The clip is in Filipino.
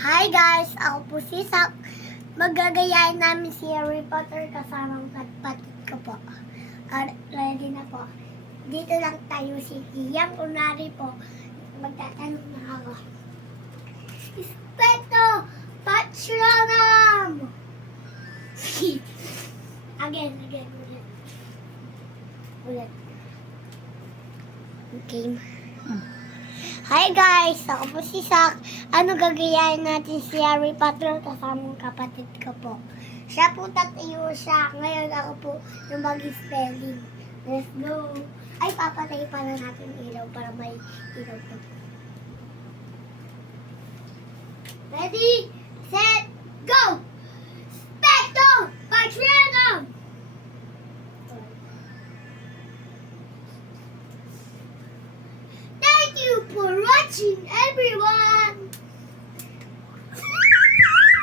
Hi guys! Ako po si Sak. Magagayain namin si Harry Potter kasama ang kapatid ko po. Ready na po. Dito lang tayo si Kiyang Unari po. Magtatanong na ako. Ispeto! Patronum! Again. Ulit. Okay. Hi guys! Ako po si Sak. Ano gagayahin natin si Harry Potter kasama ang kapatid ko po. Siya po tatayo siya. Ngayon ako po yung mag-spelling. Let's go! Ay, papatay pa na natin ilaw para may ilaw po. Ready, set, go!